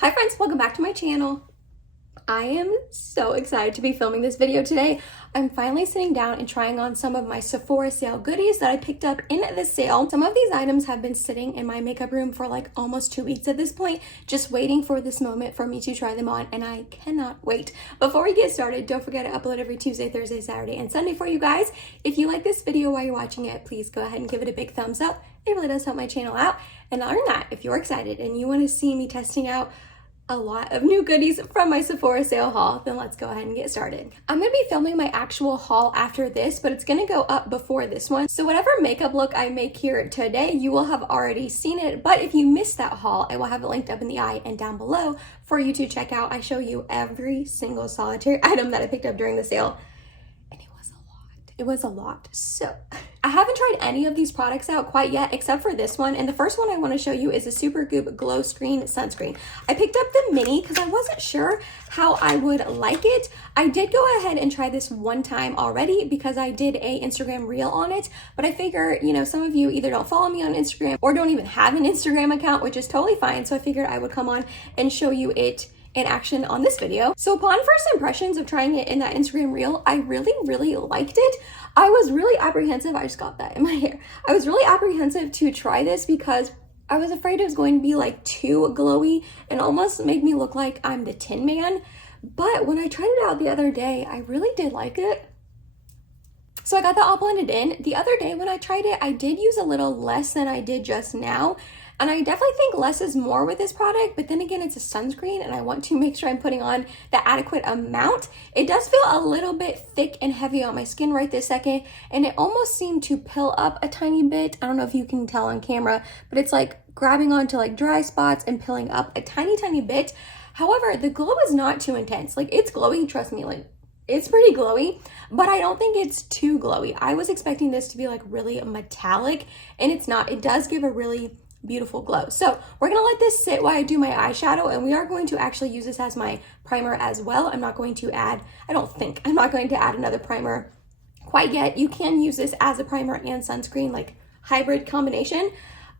Hi friends, welcome back to my channel. I am so excited to be filming this video today. I'm finally sitting down and trying on some of my Sephora sale goodies that I picked up in the sale. Some of these items have been sitting in my makeup room for like almost 2 weeks at this point, just waiting for this moment for me to try them on, and I cannot wait. Before we get started, don't forget to upload every Tuesday, Thursday, Saturday, and Sunday for you guys. If you like this video while you're watching it, please go ahead and give it a big thumbs up. It really does help my channel out. And other than that, if you're excited and you want to see me testing out a lot of new goodies from my Sephora sale haul, then let's go ahead and get started. I'm going to be filming my actual haul after this, but it's going to go up before this one. So whatever makeup look I make here today, you will have already seen it. But if you missed that haul, I will have it linked up in the eye and down below for you to check out. I show you every single solitary item that I picked up during the sale. And it was a lot. So I haven't tried any of these products out quite yet, except for this one. And the first one I want to show you is a Supergoop Glow Screen Sunscreen. I picked up the mini because I wasn't sure how I would like it. I did go ahead and try this one time already because I did a Instagram reel on it. But I figure, you know, some of you either don't follow me on Instagram or don't even have an Instagram account, which is totally fine. So I figured I would come on and show you it in action on this video. So upon first impressions of trying it in that Instagram reel, I really liked it. I was really apprehensive. I just got that in my hair. I was really apprehensive to try this because I was afraid it was going to be like too glowy and almost make me look like I'm the Tin Man. But when I tried it out the other day, I really did like it. So I got that all blended in. The other day when I tried it, I did use a little less than I did just now. And I definitely think less is more with this product, but then again, it's a sunscreen and I want to make sure I'm putting on the adequate amount. It does feel a little bit thick and heavy on my skin right this second, and it almost seemed to pill up a tiny bit. I don't know if you can tell on camera, but it's like grabbing onto like dry spots and pilling up a tiny bit. However, the glow is not too intense. Like, it's glowing, trust me, like it's pretty glowy, but I don't think it's too glowy. I was expecting this to be like really metallic, and it's not. It does give a really beautiful glow. So we're gonna let this sit while I do my eyeshadow, and we are going to actually use this as my primer as well. I'm not going to add, I'm not going to add another primer quite yet. You can use this as a primer and sunscreen, like hybrid combination.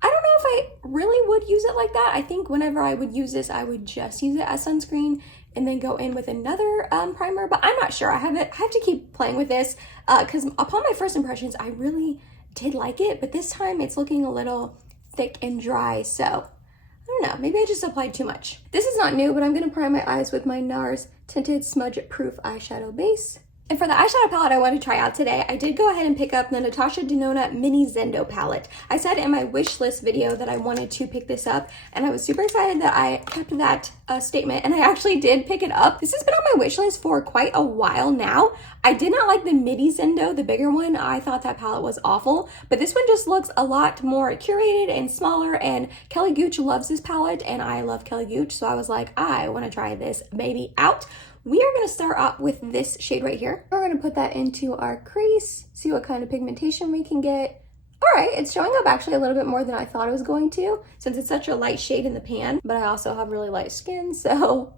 I don't know if I really would use it like that. I think whenever I would use this, I would just use it as sunscreen and then go in with another primer, but I'm not sure. I have to keep playing with this because upon my first impressions, I really did like it, but this time it's looking a little thick and dry, so I don't know, maybe I just applied too much. This is not new, but I'm gonna prime my eyes with my NARS Tinted Smudge Proof Eyeshadow Base. And for the eyeshadow palette I want to try out today, I did go ahead and pick up the Natasha Denona Mini Zendo palette. I said in my wish list video that I wanted to pick this up, and I was super excited that I kept that statement, and I actually did pick it up. This has been on my wish list for quite a while now. I did not like the Mini Zendo, the bigger one. I thought that palette was awful, but this one just looks a lot more curated and smaller, and Kelly Gooch loves this palette, and I love Kelly Gooch, so I was like, I want to try this baby out. We are going to start off with this shade right here. We're going to put that into our crease, see what kind of pigmentation we can get. All right, it's showing up actually a little bit more than I thought it was going to, since it's such a light shade in the pan, but I also have really light skin, so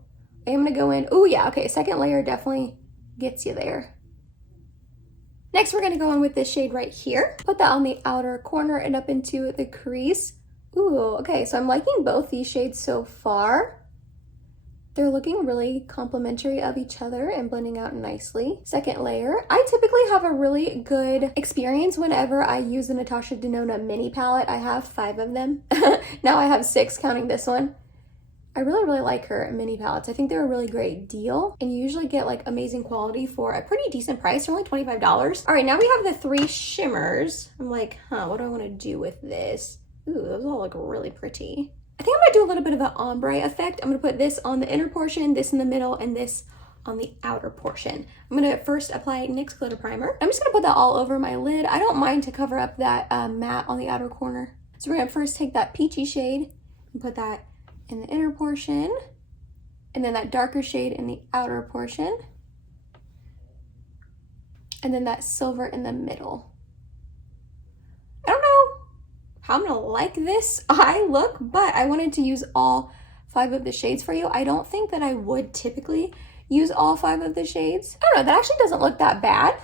I am going to go in. Oh yeah, okay, second layer definitely gets you there. Next, we're going to go in with this shade right here. Put that on the outer corner and up into the crease. Ooh, okay, so I'm liking both these shades so far. They're looking really complementary of each other and blending out nicely. Second layer. I typically have a really good experience whenever I use the Natasha Denona mini palette. I have 5 of them. Now I have 6 counting this one. I really like her mini palettes. I think they're a really great deal, and you usually get like amazing quality for a pretty decent price. They're only $25. All right, now we have the 3 shimmers. I'm like, what do I want to do with this? Ooh, those all look really pretty. I think I'm gonna do a little bit of an ombre effect. I'm gonna put this on the inner portion, this in the middle, and this on the outer portion. I'm gonna first apply NYX Glitter Primer. I'm just gonna put that all over my lid. I don't mind to cover up that matte on the outer corner. So we're gonna first take that peachy shade and put that in the inner portion, and then that darker shade in the outer portion, and then that silver in the middle. I don't know how I'm gonna like this eye look, but I wanted to use all 5 of the shades for you. I don't think that I would typically use all 5 of the shades. I don't know, that actually doesn't look that bad.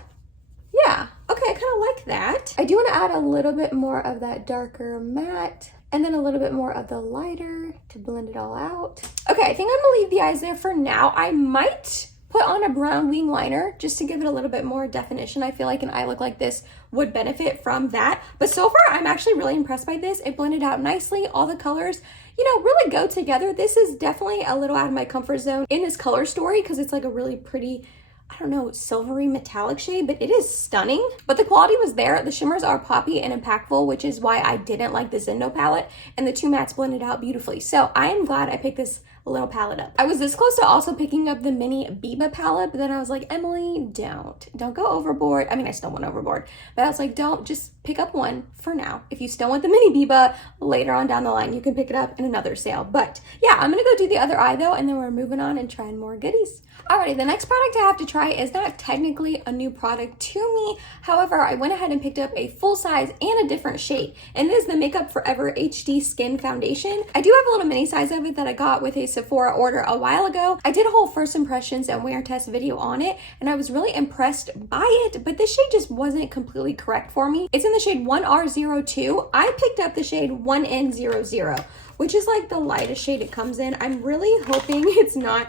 Yeah, okay, I kind of like that. I do want to add a little bit more of that darker matte And then a little bit more of the lighter to blend it all out. Okay, I think I'm gonna leave the eyes there for now. I might put on a brown wing liner just to give it a little bit more definition. I feel like an eye look like this would benefit from that. But so far, I'm actually really impressed by this. It blended out nicely. All the colors, you know, really go together. This is definitely a little out of my comfort zone in this color story because it's like a really pretty, I don't know, silvery metallic shade, but it is stunning. But the quality was there. The shimmers are poppy and impactful, which is why I didn't like the Zendo palette, and the two mattes blended out beautifully. So I am glad I picked this little palette up. I was this close to also picking up the mini Biba palette, but then I was like, Emily, don't go overboard. I mean, I still went overboard, but I was like, don't, just pick up one for now. If you still want the mini Biba later on down the line, you can pick it up in another sale. But yeah, I'm gonna go do the other eye though, and then we're moving on and trying more goodies. Alrighty, the next product I have to try is not technically a new product to me. However, I went ahead and picked up a full size and a different shade, and it is the Makeup Forever HD Skin Foundation. I do have a little mini size of it that I got with a Sephora order a while ago. I did a whole first impressions and wear test video on it, and I was really impressed by it, but this shade just wasn't completely correct for me. It's in the shade 1R02. I picked up the shade 1N00, which is like the lightest shade it comes in. I'm really hoping it's not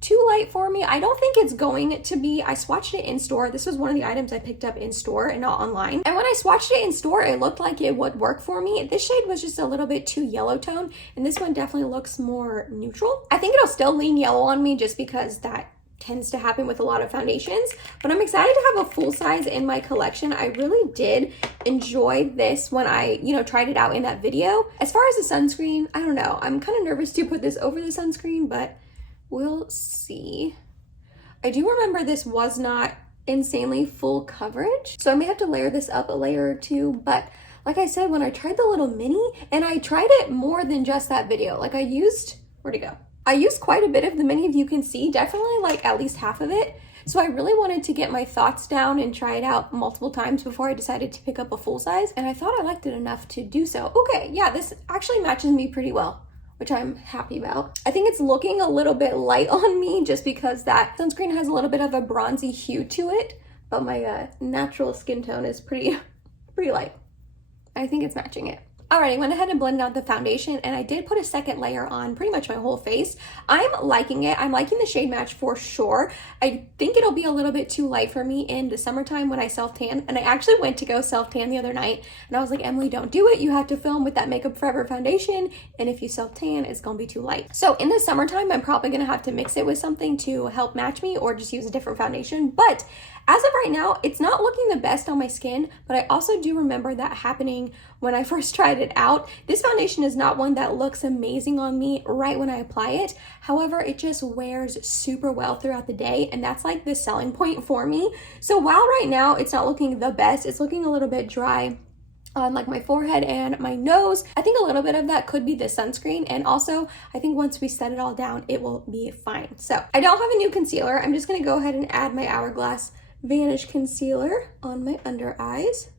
too light for me. I don't think it's going to be. I swatched it in store. This was one of the items I picked up in store and not online. And when I swatched it in store, it looked like it would work for me. This shade was just a little bit too yellow tone, and this one definitely looks more neutral. I think it'll still lean yellow on me just because that tends to happen with a lot of foundations, but I'm excited to have a full size in my collection. I really did enjoy this when I, tried it out in that video. As far as the sunscreen, I don't know. I'm kind of nervous to put this over the sunscreen, but we'll see. I do remember this was not insanely full coverage, so I may have to layer this up a layer or two, but like I said, when I tried the little mini, and I tried it more than just that video, like I used quite a bit of the mini, if you can see, definitely like at least half of it. So I really wanted to get my thoughts down and try it out multiple times before I decided to pick up a full size, and I thought I liked it enough to do so. Okay, yeah, this actually matches me pretty well, which I'm happy about. I think it's looking a little bit light on me just because that sunscreen has a little bit of a bronzy hue to it, but my natural skin tone is pretty light. I think it's matching it. Alright, I went ahead and blended out the foundation, and I did put a second layer on pretty much my whole face. I'm liking it. I'm liking the shade match for sure. I think it'll be a little bit too light for me in the summertime when I self-tan, and I actually went to go self-tan the other night, and I was like, Emily, don't do it. You have to film with that Makeup Forever foundation, and if you self-tan, it's gonna be too light. So in the summertime, I'm probably gonna have to mix it with something to help match me or just use a different foundation, but as of right now, it's not looking the best on my skin, but I also do remember that happening when I first tried it out. This foundation is not one that looks amazing on me right when I apply it. However, it just wears super well throughout the day, and that's like the selling point for me. So while right now it's not looking the best, it's looking a little bit dry on like my forehead and my nose. I think a little bit of that could be the sunscreen, and also I think once we set it all down, it will be fine. So I don't have a new concealer. I'm just gonna go ahead and add my Hourglass Vanish Concealer on my under eyes.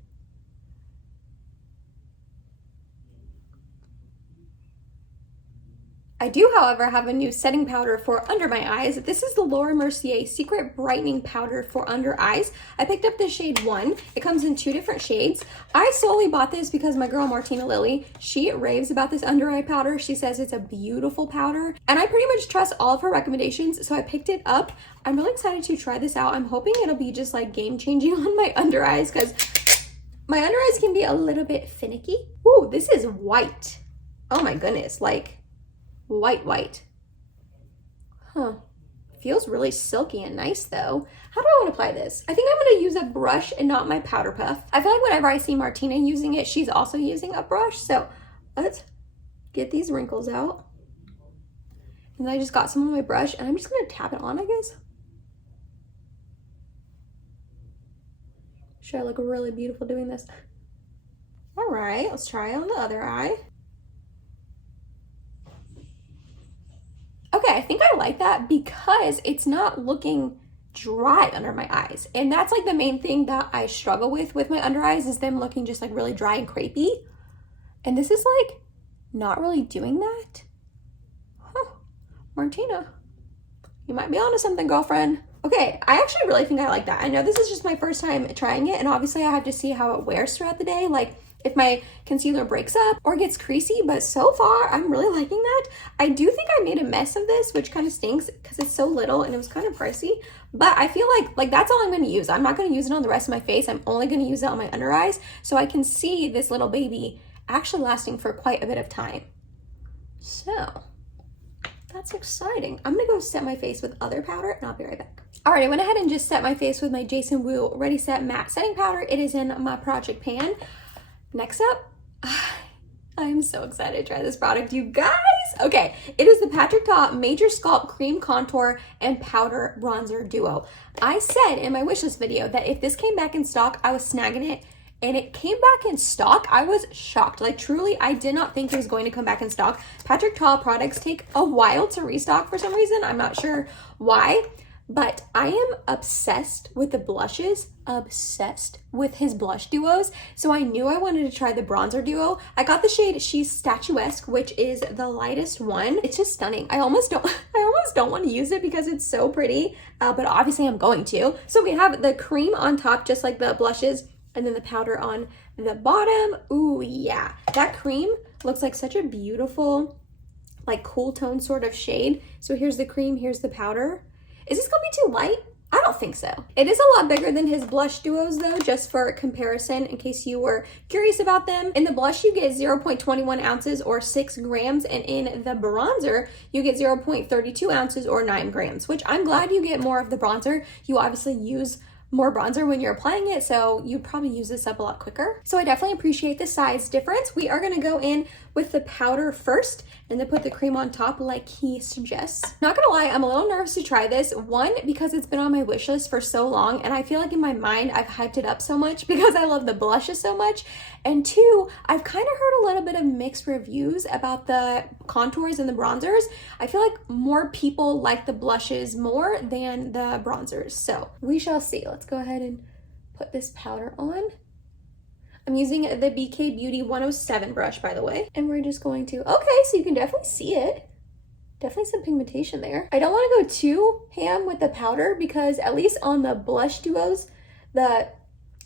I do, however, have a new setting powder for under my eyes. This is the Laura Mercier Secret Brightening Powder for under eyes. I picked up the shade 1. It comes in 2 different shades. I solely bought this because my girl Martina Lily, she raves about this under eye powder. She says it's a beautiful powder, and I pretty much trust all of her recommendations, so I picked it up. I'm really excited to try this out. I'm hoping it'll be just like game-changing on my under eyes because my under eyes can be a little bit finicky. Ooh, this is white. Oh my goodness, like white. Huh. Feels really silky and nice though. How do I want to apply this? I think I'm going to use a brush and not my powder puff. I feel like whenever I see Martina using it, she's also using a brush. So let's get these wrinkles out. And then I just got some on my brush, and I'm just going to tap it on, I guess. Should I look really beautiful doing this? All right, let's try on the other eye. Okay, I think I like that because it's not looking dry under my eyes. And that's like the main thing that I struggle with my under eyes, is them looking just like really dry and crepey. And this is like not really doing that. Huh, Martina, you might be onto something, girlfriend. Okay, I actually really think I like that. I know this is just my first time trying it, and obviously I have to see how it wears throughout the day. Like, if my concealer breaks up or gets creasy, but so far I'm really liking that. I do think I made a mess of this, which kind of stinks because it's so little and it was kind of pricey, but I feel like that's all I'm going to use. I'm not going to use it on the rest of my face. I'm only going to use it on my under eyes so I can see this little baby actually lasting for quite a bit of time. So that's exciting. I'm gonna go set my face with other powder and I'll be right back. All right, I went ahead and just set my face with my Jason Wu Ready Set Matte Setting Powder. It is in my project pan. Next up, I'm so excited to try this product, you guys. Okay, it is the Patrick Ta Major Sculpt Cream Contour and Powder Bronzer Duo. I said in my wishlist video that if this came back in stock, I was snagging it, and it came back in stock. I was shocked. Like, truly, I did not think it was going to come back in stock. Patrick Ta products take a while to restock for some reason. I'm not sure why, but I am obsessed with the blushes, obsessed with his blush duos. So I knew I wanted to try the bronzer duo. I got the shade She's Statuesque, which is the lightest one. It's just stunning. I almost don't want to use it because it's so pretty, but obviously I'm going to. So we have the cream on top, just like the blushes, and then the powder on the bottom. Ooh, yeah. That cream looks like such a beautiful, like cool tone sort of shade. So here's the cream, here's the powder. Is this gonna be too light? I don't think so. It is a lot bigger than his blush duos though, just for comparison, in case you were curious about them. In the blush, you get 0.21 ounces or 6 grams, and in the bronzer, you get 0.32 ounces or 9 grams, which I'm glad you get more of the bronzer. You obviously use more bronzer when you're applying it, so you probably use this up a lot quicker. So I definitely appreciate the size difference. We are gonna go in with the powder first and then put the cream on top like he suggests. Not gonna lie, I'm a little nervous to try this. One, because it's been on my wish list for so long, and I feel like in my mind I've hyped it up so much because I love the blushes so much. And two, I've kind of heard a little bit of mixed reviews about the contours and the bronzers. I feel like more people like the blushes more than the bronzers. So we shall see. Let's go ahead and put this powder on. I'm using the BK Beauty 107 brush, by the way. And we're just going to, okay, so you can definitely see it. Definitely some pigmentation there. I don't want to go too ham with the powder because at least on the blush duos, the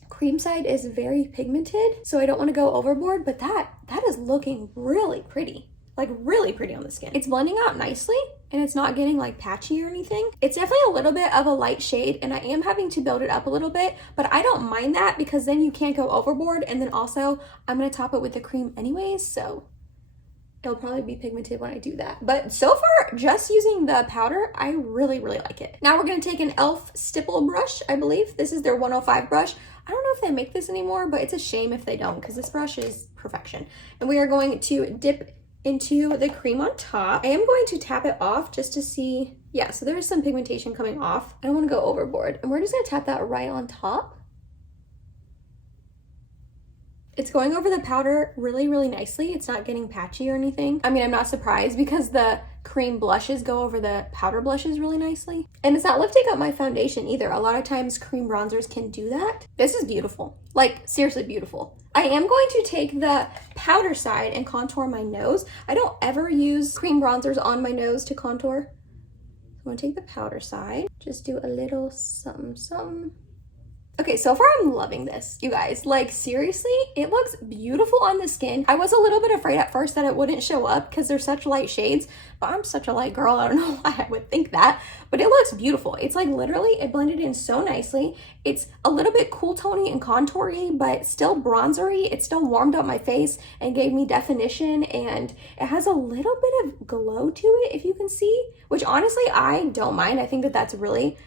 cream side is very pigmented. So I don't want to go overboard, but that is looking really pretty. Like really pretty on the skin. It's blending out nicely and it's not getting like patchy or anything. It's definitely a little bit of a light shade and I am having to build it up a little bit, but I don't mind that because then you can't go overboard, and then also I'm gonna top it with the cream anyways, so it'll probably be pigmented when I do that. But so far, just using the powder, I really, really like it. Now we're gonna take an e.l.f. stipple brush, I believe. This is their 105 brush. I don't know if they make this anymore, but it's a shame if they don't because this brush is perfection. And we are going to dip into the cream on top. I am going to tap it off just to see. Yeah, so there's some pigmentation coming off. I don't want to go overboard. And we're just gonna tap that right on top. It's going over the powder really, really nicely. It's not getting patchy or anything. I mean, I'm not surprised because the cream blushes go over the powder blushes really nicely. And it's not lifting up my foundation either. A lot of times cream bronzers can do that. This is beautiful. Like, seriously beautiful. I am going to take the powder side and contour my nose. I don't ever use cream bronzers on my nose to contour. I'm gonna take the powder side, just do a little something, something. Okay, so far I'm loving this, you guys. Like, seriously, it looks beautiful on the skin. I was a little bit afraid at first that it wouldn't show up because they're such light shades, but I'm such a light girl. I don't know why I would think that, but it looks beautiful. It's like literally, it blended in so nicely. It's a little bit cool tony and contoury, but still bronzery. It still warmed up my face and gave me definition, and it has a little bit of glow to it, if you can see, which honestly, I don't mind. I think that that's really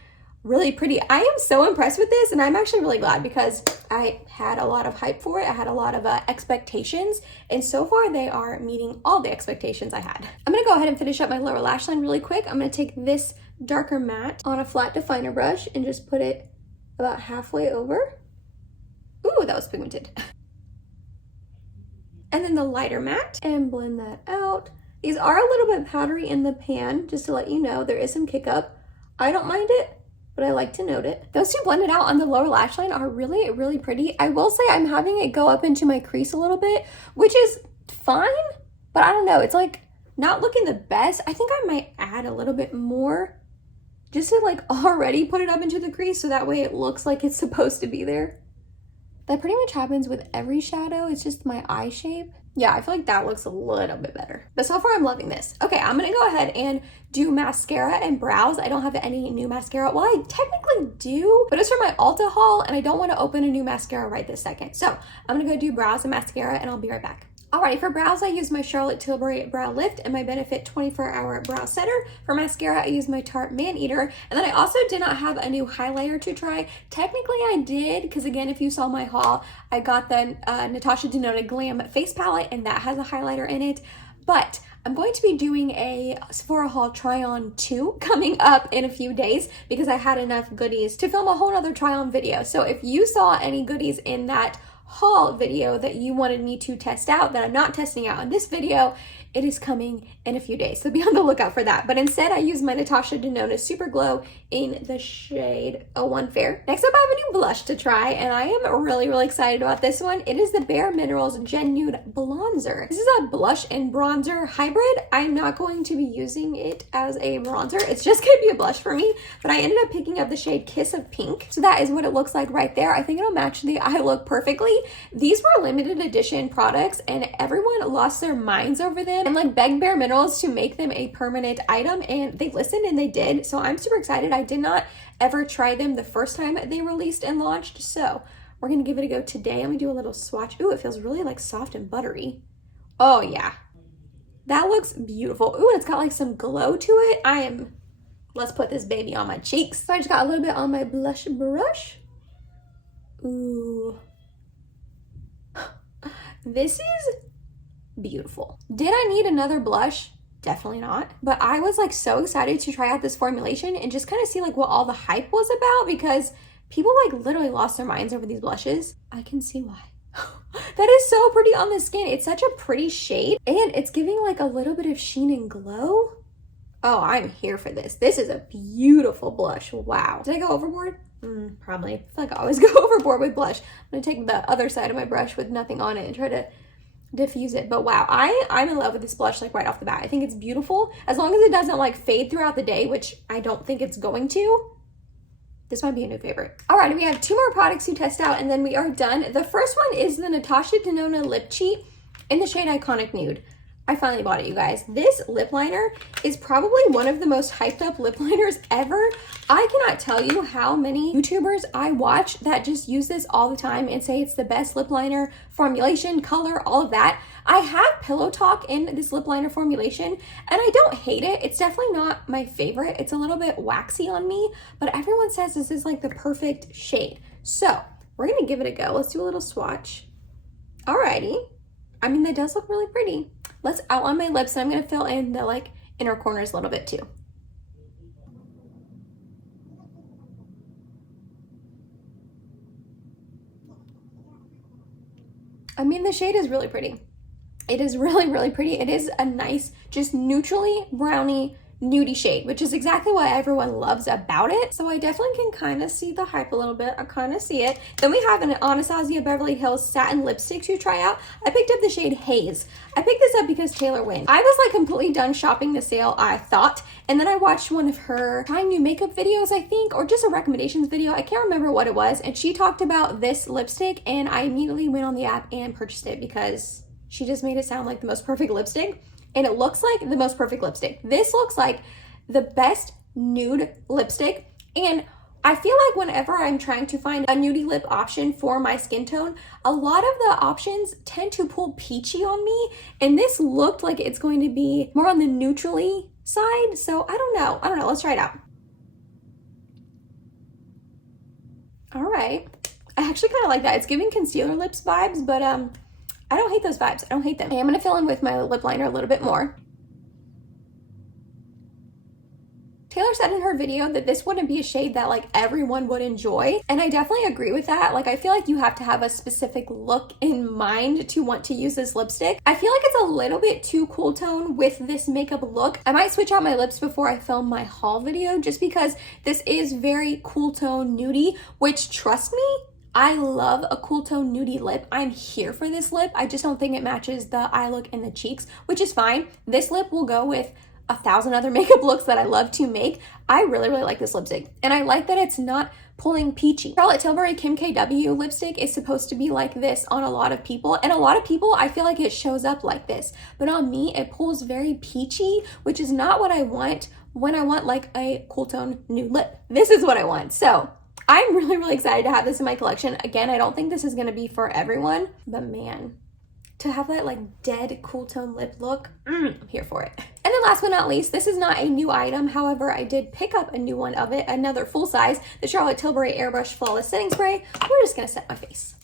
pretty. I am so impressed with this, and I'm actually really glad because I had a lot of hype for it. I had a lot of expectations, and so far they are meeting all the expectations I had. I'm gonna go ahead and finish up my lower lash line really quick. I'm gonna take this darker matte on a flat definer brush and just put it about halfway over. Ooh, that was pigmented. And then the lighter matte and blend that out. These are a little bit powdery in the pan, just to let you know. There is some kick up. I don't mind it, but I like to note it. Those two blended out on the lower lash line are really, really pretty. I will say I'm having it go up into my crease a little bit, which is fine, but I don't know. It's like not looking the best. I think I might add a little bit more just to like already put it up into the crease so that way it looks like it's supposed to be there. That pretty much happens with every shadow. It's just my eye shape. Yeah, I feel like that looks a little bit better. But so far I'm loving this. Okay, I'm gonna go ahead and do mascara and brows. I don't have any new mascara. Well, I technically do, but it's from my Ulta haul and I don't want to open a new mascara right this second. So I'm gonna go do brows and mascara and I'll be right back. Alrighty, for brows, I use my Charlotte Tilbury Brow Lift and my Benefit 24-Hour Brow Setter. For mascara, I use my Tarte Man Eater. And then I also did not have a new highlighter to try. Technically, I did, because again, if you saw my haul, I got the Natasha Denona Glam Face Palette, and that has a highlighter in it. But I'm going to be doing a Sephora haul try-on 2 coming up in a few days because I had enough goodies to film a whole other try-on video. So if you saw any goodies in that haul video that you wanted me to test out that I'm not testing out in this video, it is coming in a few days, so be on the lookout for that. But instead, I use my Natasha Denona Super Glow in the shade 01 Fair. Next up, I have a new blush to try, and I am really excited about this one. It is the Bare Minerals Gen Nude Bronzer. This is a blush and bronzer hybrid. I'm not going to be using it as a bronzer. It's just gonna be a blush for me, but I ended up picking up the shade Kiss of Pink. So that is what it looks like right there. I think it'll match the eye look perfectly. These were limited edition products, and everyone lost their minds over them and like begged Bare Minerals to make them a permanent item, and they listened and they did. So I'm super excited. I did not ever try them the first time they released and launched, so we're gonna give it a go today. I'm gonna do a little swatch. Ooh, it feels really like soft and buttery. Oh yeah, that looks beautiful. Ooh, and it's got like some glow to it. Let's put this baby on my cheeks. So I just got a little bit on my blush brush. Ooh, this is beautiful. Did I need another blush? Definitely not. But I was like so excited to try out this formulation and just kind of see like what all the hype was about, because people like literally lost their minds over these blushes. I can see why. That is so pretty on the skin. It's such a pretty shade and it's giving like a little bit of sheen and glow. Oh, I'm here for this. This is a beautiful blush. Wow. Did I go overboard? Probably. I feel like I always go overboard with blush. I'm gonna take the other side of my brush with nothing on it and try to diffuse it. But wow, I'm in love with this blush like right off the bat. I think it's beautiful. As long as it doesn't like fade throughout the day, which I don't think it's going to, this might be a new favorite. All right, we have 2 more products to test out and then we are done. The first one is the Natasha Denona Lip Cheat in the shade Iconic Nude. I finally bought it, you guys. This lip liner is probably one of the most hyped up lip liners ever. I cannot tell you how many YouTubers I watch that just use this all the time and say it's the best lip liner, formulation, color, all of that. I have Pillow Talk in this lip liner formulation and I don't hate it. It's definitely not my favorite. It's a little bit waxy on me, but everyone says this is like the perfect shade. So we're gonna give it a go. Let's do a little swatch. Alrighty. I mean, that does look really pretty. Let's outline my lips and I'm gonna fill in the like inner corners a little bit too. I mean, the shade is really pretty. It is really pretty. It is a nice, just neutrally brownie, nudie shade, which is exactly what everyone loves about it. So I definitely can kind of see the hype a little bit. I kind of see it. Then we have an Anastasia Beverly Hills satin lipstick to try out. I picked up the shade Haze. I picked this up because Taylor wins. I was like completely done shopping the sale, I thought, and then I watched one of her trying new makeup videos, I think, or just a recommendations video. I can't remember what it was, and she talked about this lipstick and I immediately went on the app and purchased it because she just made it sound like the most perfect lipstick. And it looks like the most perfect lipstick. This looks like the best nude lipstick. And I feel like whenever I'm trying to find a nudie lip option for my skin tone, a lot of the options tend to pull peachy on me. And this looked like it's going to be more on the neutrally side. So I don't know. Let's try it out. All right. I actually kind of like that. It's giving concealer lips vibes, but I don't hate those vibes. I don't hate them. Okay, I'm gonna fill in with my lip liner a little bit more. Taylor said in her video that this wouldn't be a shade that like everyone would enjoy. And I definitely agree with that. Like, I feel like you have to have a specific look in mind to want to use this lipstick. I feel like it's a little bit too cool tone with this makeup look. I might switch out my lips before I film my haul video just because this is very cool tone nudie, which trust me, I love a cool tone nudie lip. I'm here for this lip. I just don't think it matches the eye look and the cheeks, which is fine. This lip will go with 1,000 other makeup looks that I love to make, I really, really like this lipstick. And I like that it's not pulling peachy. Charlotte Tilbury Kim KW lipstick is supposed to be like this on a lot of people, and a lot of people, I feel like it shows up like this. But on me, it pulls very peachy, which is not what I want when I want like a cool tone nude lip. This is what I want. So I'm really, really excited to have this in my collection. Again, I don't think this is gonna be for everyone, but man, to have that like dead cool tone lip look, I'm here for it. And then last but not least, this is not a new item. However, I did pick up a new one of it, another full size, the Charlotte Tilbury Airbrush Flawless Setting Spray. We're just gonna set my face.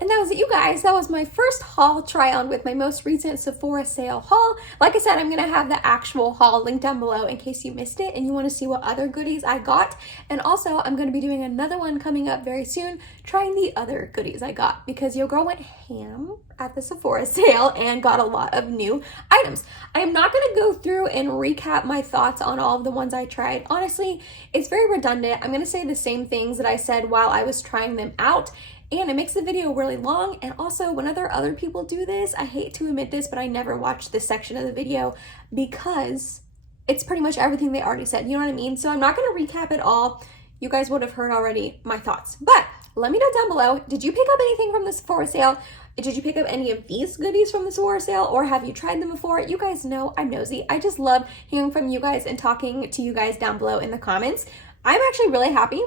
And that was it, you guys. That was my first haul try on with my most recent Sephora sale haul. Like I said, I'm gonna have the actual haul linked down below in case you missed it and you wanna see what other goodies I got. And also, I'm gonna be doing another one coming up very soon, trying the other goodies I got, because your girl went ham at the Sephora sale and got a lot of new items. I am not gonna go through and recap my thoughts on all of the ones I tried. Honestly, it's very redundant. I'm gonna say the same things that I said while I was trying them out, and it makes the video really long. And also, whenever other people do this, I hate to admit this, but I never watch this section of the video because it's pretty much everything they already said, you know what I mean? So I'm not gonna recap it all. You guys would have heard already my thoughts, but let me know down below, did you pick up anything from the Sephora sale? Did you pick up any of these goodies from the Sephora sale, or have you tried them before? You guys know I'm nosy. I just love hearing from you guys and talking to you guys down below in the comments. I'm actually really happy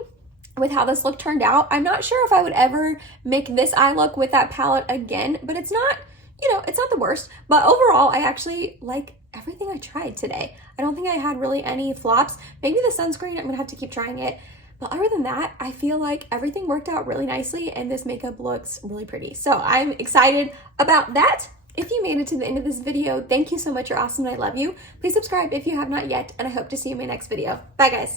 with how this look turned out. I'm not sure if I would ever make this eye look with that palette again, but it's not, you know, it's not the worst. But overall, I actually like everything I tried today. I don't think I had really any flops. Maybe the sunscreen, I'm gonna have to keep trying it. But other than that, I feel like everything worked out really nicely and this makeup looks really pretty. So I'm excited about that. If you made it to the end of this video, thank you so much. You're awesome and I love you. Please subscribe if you have not yet, and I hope to see you in my next video. Bye guys.